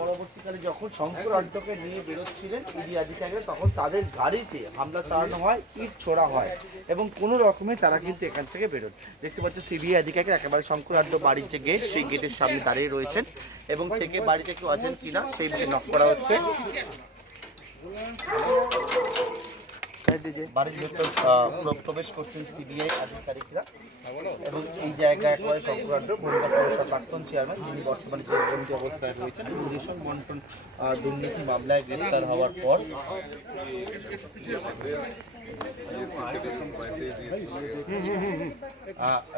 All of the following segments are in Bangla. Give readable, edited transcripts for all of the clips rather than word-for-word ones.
পরবর্তীকালে যখন শঙ্কর আড্ডকে নিয়ে বেরোচ্ছিলেন ইডি আধিকারিকরা, তখন তাদের গাড়িতে হামলা চালানো হয়, ইট ছোড়া হয় এবং কোনো রকমে তারা কিন্তু এখান থেকে বেরোন। দেখতে পাচ্ছ সিবিআই আধিকারিকরা একেবারে শঙ্কর আড্ড বাড়ির যে গেট, সেই গেটের সামনে দাঁড়িয়ে রয়েছেন এবং থেকে বাড়িতে কেউ আছেন কিনা সেই বিষয়ে নক করা হচ্ছে। বাড়ির ভেতর প্রবেশ করছেন সিবিআই আধিকারিকরা এবং এই জায়গায় একবারে শঙ্কর আড্ড বনগাঁ পৌরসভার প্রাক্তন চেয়ারম্যান, যিনি বর্তমানে জেলবন্দি অবস্থায় রয়েছেন এবং রেশন বন্টন দুর্নীতি মামলায় গ্রেফতার হওয়ার পর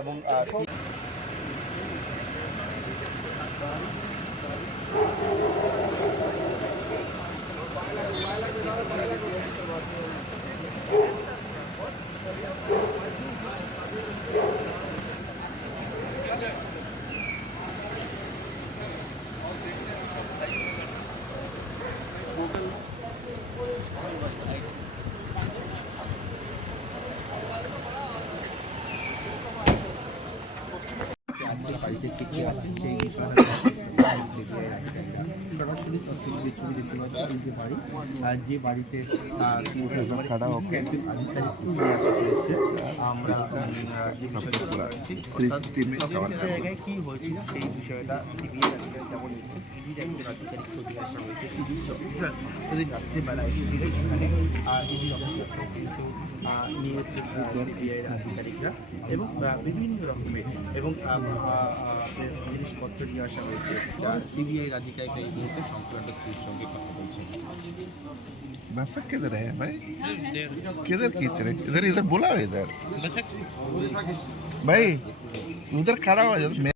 এবং বাড়িতে কে কে আছেন সেই বিষয়ে সরাসরি ছবি দেখতে পাচ্ছি। যে বাড়ি যে বাড়িতে আমরা যে বিষয়টা জায়গায় কী হয়েছিল সেই বিষয়টা সিবিআই যেমন ইডির একজন আধিকারিক ছবি আসা হয়েছে, ইডির অফিসার যদি রাত্রিবেলায় এসেছিলেন সেখানে ইডির অফিসারকে কিন্তু নিয়ে এসেছেন সিবিআইয়ের আধিকারিকরা এবং বিভিন্ন রকমের এবং জিনিসপত্র নিয়ে আসা হয়েছে। সিবিআইয়ের আধিকারিকরা এই মুহূর্তে সংক্রান্ত স্ত্রীর সঙ্গে কথা বলছেন। बसक किधर है भाई? किधर खींच रहे? इधर इधर बुलाओ इधर भाई, उधर खड़ा हो जाओ।